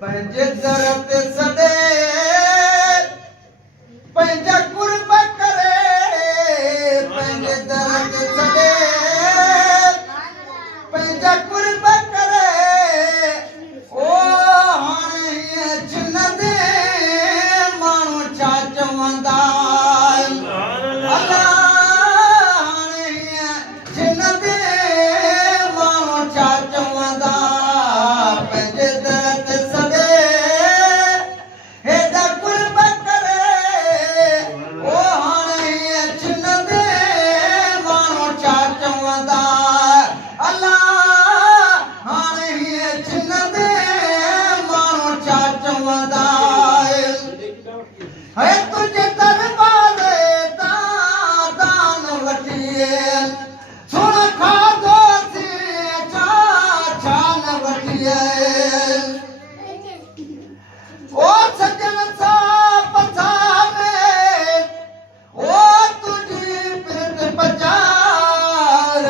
पंहिंजे दर ते सॾे पंहिंजा कुर्ब करे पंहिंजे दर ते सॾे पंहिंजा कुर्ब करे ओ हाणे हीअं छिनंदे माण्हू छा चवंदा अलाह हाणे हीअं छिनंदे माण्हू छा चवंदा पंहिंजे दर ते सॾे हेॾा कुर्ब करे ओ हाणे हीअं छिनंदे माण्हू छा चवंदा अलाह हाणे हीअं छिनंदे माण्हू छा चवंदा है तुंहिंजे दरबार तां दान वठी सुण खाधोसीं छा छा न वठी ओ सजन सां पछाणे ओ तुंहिंजी पिरत पचार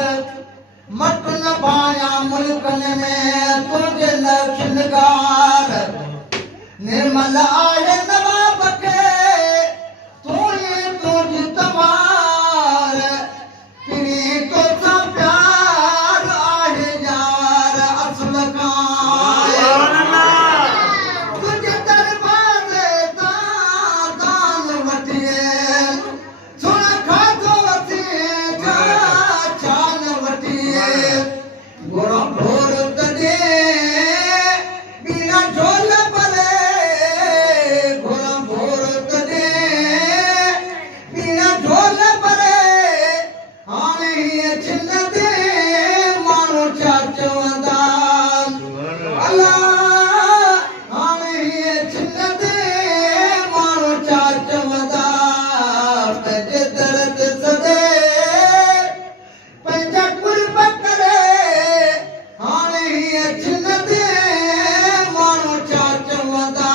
मट न भाया मुल्कनि में तुंहिंजे लख निगार निर्मल आहे नवाब खे तूं ई तुंहिंजी तवार पिरी तोसां प्यार आहे यार असुल खां तुंहिंजे दरबार तां दान वठी सुण खाधोसीं छा छा न वठी घोड़ा भोर तॾे बीना झोल भरे घोड़ा भोर तॾे बीना झोल भरे हाणे हीअं छिनंदे माण्हू छा चवंदा अलाह हाणे हीअं छिनंदे माण्हू छा चवंदा पंहिंजे दर ते सॾे पंहिंजा कुर्ब करे हाणे हीअं छिनंदे माण्हू छा चवंदा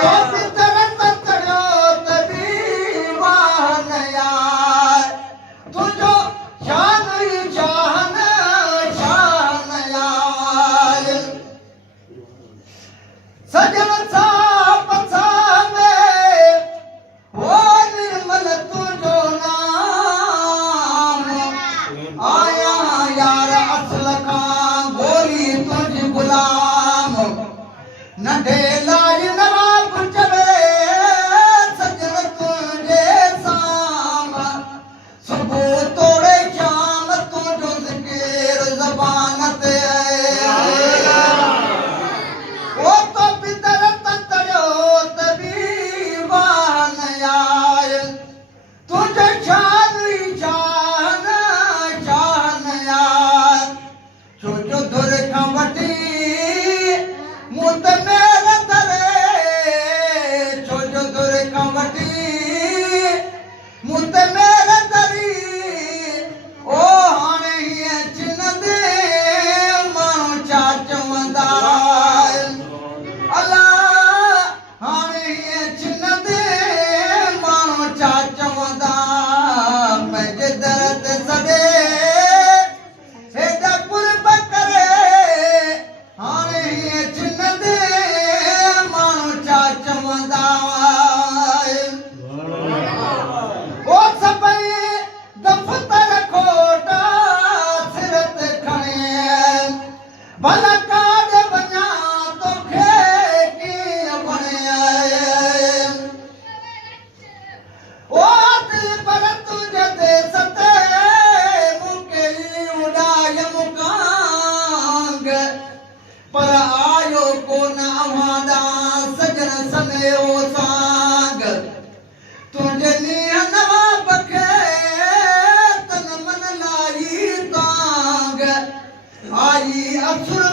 तो पितर तड़ियो त बि वाह न यार तुंहिंजो शान ई शान शान यार सजन सां पछाणे ओ निर्मल तुंहिंजो नाम आया यार असुल खां गोरी तुंहिंजी गुलाम नंढे लाइ नवाब चवे सजन तुंहिंजे साम सुबुह तोड़े शाम तुंहिंजो ज़िकिर ज़बान ते ओ तो पितर तड़ियो त बि वाह न यार तुंहिंजो शान ई शान शान यार छो जो धुर खां वठी मूं त मेर धरे छो जो धुर खां वठी मूं त मेर धरी ओ हाणे हीअं छिनंदे माण्हू छा चवंदा अलाह हाणे हीअं छिनंदे माण्हू छा चवंदा पंहिंजे दर ते सॾे हेॾा कुर्ब करे हाणे हीअं छिनंदे माण्हू छा चवंदा ओ सभई दफ़्तर खोटा सिर ते खणे भला काॾे वञा तोखे कीअं वणे ओ दिलि पर तुंहिंजे देस ते मूंखे ई उॾाय मुकांग पर आयो कोन अव्हां सजन सनेहो सांग तुंहिंजे नीअं नवाब खे तन मन लाई तांग आई असुर